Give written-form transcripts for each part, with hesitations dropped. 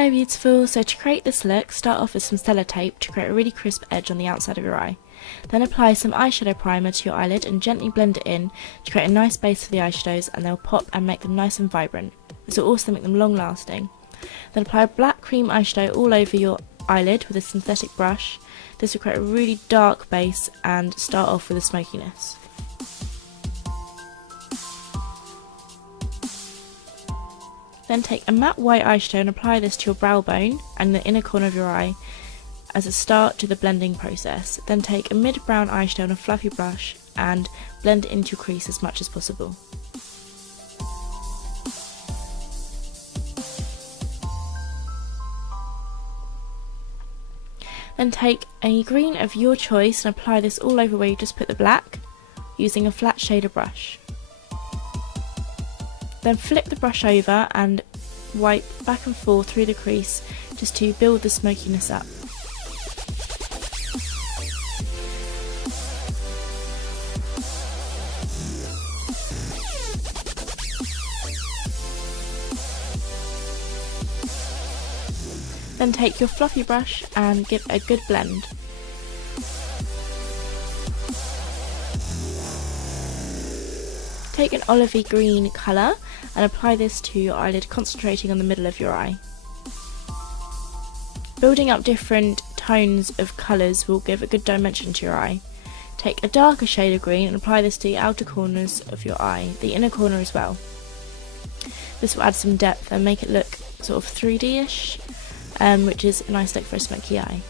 Hello beautiful, so to create this look, start off with some sellotape to create a really crisp edge on the outside of your eye. Then apply some eyeshadow primer to your eyelid and gently blend it in to create a nice base for the eyeshadows, and they'll pop and make them nice and vibrant. This will also make them long lasting. Then apply a black cream eyeshadow all over your eyelid with a synthetic brush. This will create a really dark base and start off with a smokiness. Then take a matte white eyeshadow and apply this to your brow bone and the inner corner of your eye as a start to the blending process. Then take a mid-brown eyeshadow and a fluffy brush and blend it into your crease as much as possible. Then take a green of your choice and apply this all over where you just put the black using a flat shader brush. Then flip the brush over and wipe back and forth through the crease just to build the smokiness up. Then take your fluffy brush and give a good blend. Take an olivey green colour and apply this to your eyelid, concentrating on the middle of your eye. Building up different tones of colours will give a good dimension to your eye. Take a darker shade of green and apply this to the outer corners of your eye, the inner corner as well. This will add some depth and make it look sort of 3D-ish, which is a nice look for a smoky eye.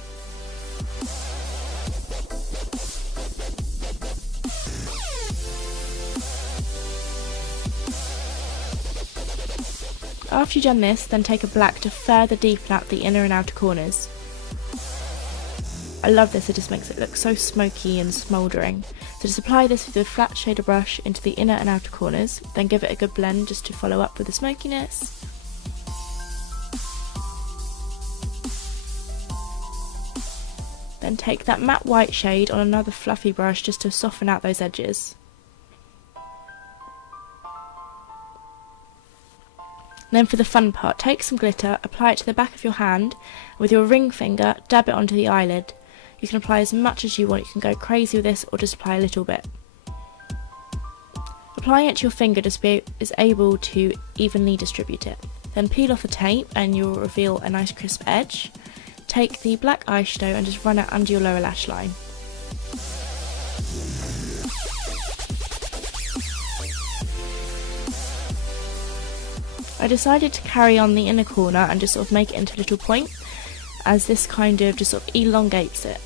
After you've done this, then take a black to further deepen out the inner and outer corners. I love this, it just makes it look so smoky and smouldering. So just apply this with a flat shader brush into the inner and outer corners, then give it a good blend just to follow up with the smokiness. Then take that matte white shade on another fluffy brush just to soften out those edges. Then for the fun part, take some glitter, apply it to the back of your hand, and with your ring finger, dab it onto the eyelid. You can apply as much as you want, you can go crazy with this or just apply a little bit. Applying it to your finger is able to evenly distribute it. Then peel off the tape and you'll reveal a nice crisp edge. Take the black eyeshadow and just run it under your lower lash line. I decided to carry on the inner corner and just sort of make it into a little point, as this kind of just sort of elongates it.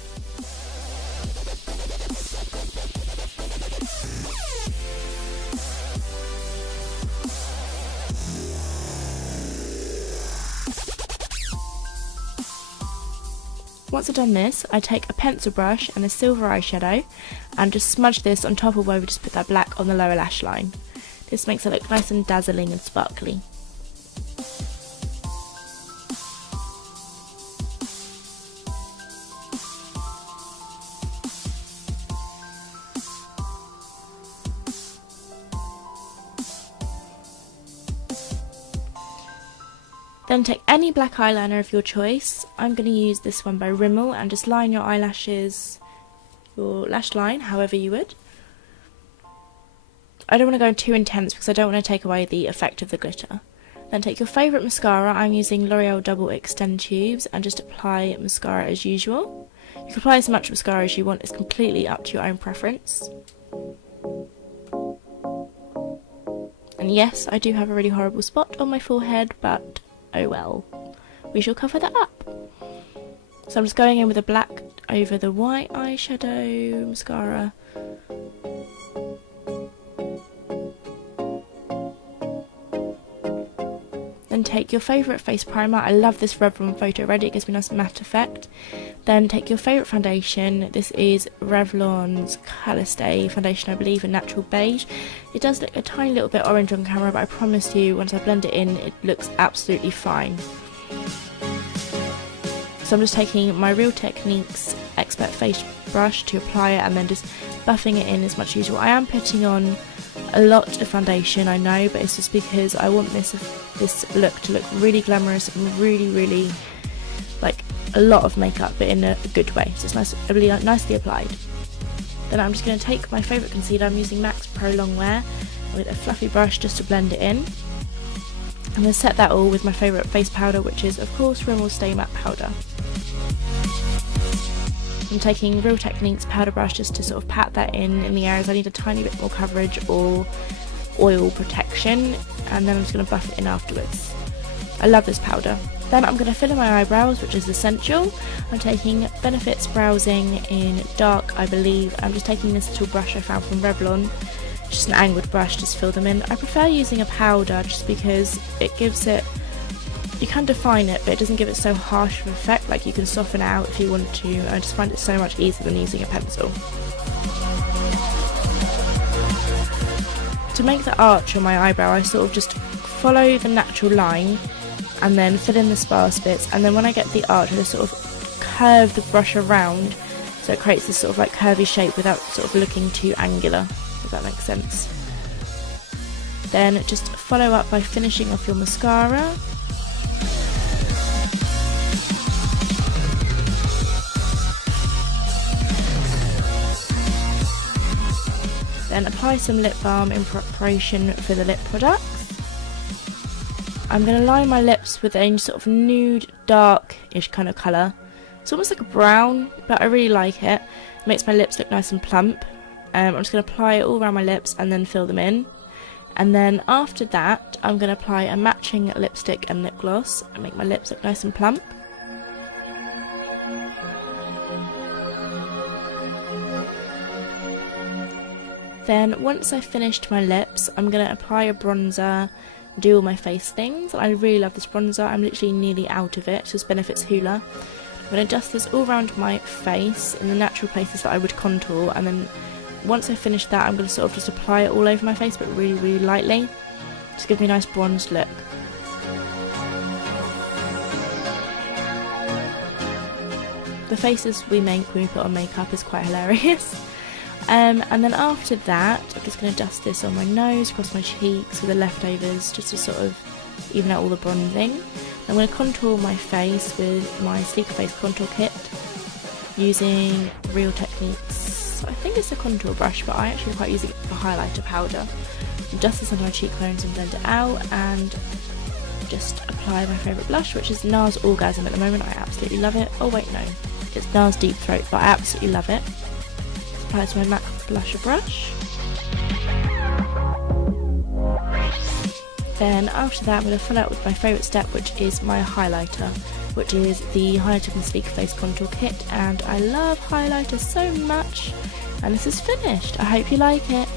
Once I've done this, I take a pencil brush and a silver eyeshadow and just smudge this on top of where we just put that black on the lower lash line. This makes it look nice and dazzling and sparkly. Then take any black eyeliner of your choice. I'm going to use this one by Rimmel and just line your eyelashes, your lash line, however you would. I don't want to go too intense because I don't want to take away the effect of the glitter. Then take your favourite mascara. I'm using L'Oreal Double Extend Tubes and just apply mascara as usual. You can apply as much mascara as you want, it's completely up to your own preference. And yes, I do have a really horrible spot on my forehead, but oh well, we shall cover that up. So I'm just going in with a black over the white eyeshadow mascara. Then take your favourite face primer. I love this Revlon Photo Ready, it gives me a nice matte effect. Then take your favourite foundation. This is Revlon's Colour Stay foundation, I believe, in Natural Beige. It does look a tiny little bit orange on camera, but I promise you, once I blend it in, it looks absolutely fine. So I'm just taking my Real Techniques Expert Face Brush to apply it and then just buffing it in as much as usual. I am putting on a lot of foundation, I know, but it's just because I want this this look to look really glamorous and really like a lot of makeup, but in a good way, so it's nice, really nicely applied. Then I'm just going to take my favourite concealer. I'm using MAC Pro Longwear with a fluffy brush just to blend it in. I'm going to set that all with my favourite face powder, which is of course Rimmel Stay Matte Powder. I'm taking Real Techniques powder brush just to sort of pat that in the areas I need a tiny bit more coverage or oil protection, and then I'm just going to buff it in afterwards. I love this powder. Then I'm going to fill in my eyebrows, which is essential. I'm taking Benefits Browsing in Dark, I believe. I'm just taking this little brush I found from Revlon, just an angled brush, just fill them in. I prefer using a powder just because it gives it, you can define it, but it doesn't give it so harsh of an effect. Like, you can soften it out if you want to. I just find it so much easier than using a pencil. To make the arch on my eyebrow, I sort of just follow the natural line and then fill in the sparse bits, and then when I get the arch I just sort of curve the brush around so it creates this sort of like curvy shape without sort of looking too angular, if that makes sense. Then just follow up by finishing off your mascara. Then apply some lip balm in preparation for the lip products. I'm going to line my lips with a sort of nude, dark-ish kind of colour. It's almost like a brown, but I really like it. It makes my lips look nice and plump. I'm just going to apply it all around my lips and then fill them in. And then after that, I'm going to apply a matching lipstick and lip gloss and make my lips look nice and plump. Then once I've finished my lips, I'm going to apply a bronzer, do all my face things. I really love this bronzer. I'm literally nearly out of it. It's Benefits Hoola. I'm going to dust this all around my face in the natural places that I would contour, and then once I finish that, I'm going to sort of just apply it all over my face, but really lightly. Just give me a nice bronzed look. The faces we make when we put on makeup is quite hilarious. And then after that, I'm just going to dust this on my nose, across my cheeks with the leftovers, just to sort of even out all the bronzing. I'm going to contour my face with my Sleeker Face contour kit using Real Techniques. I think it's a contour brush, but I actually quite use it for highlighter powder. Dust this on my cheekbones and blend it out, and just apply my favourite blush, which is NARS Orgasm at the moment. I absolutely love it. Oh wait, no, it's NARS Deep Throat, but I absolutely love it. Apply to my MAC blusher brush. Then after that, I'm going to fill out with my favourite step, which is my highlighter, which is the Highlighter from Sleeker Face Contour Kit, and I love highlighter so much, and this is finished. I hope you like it.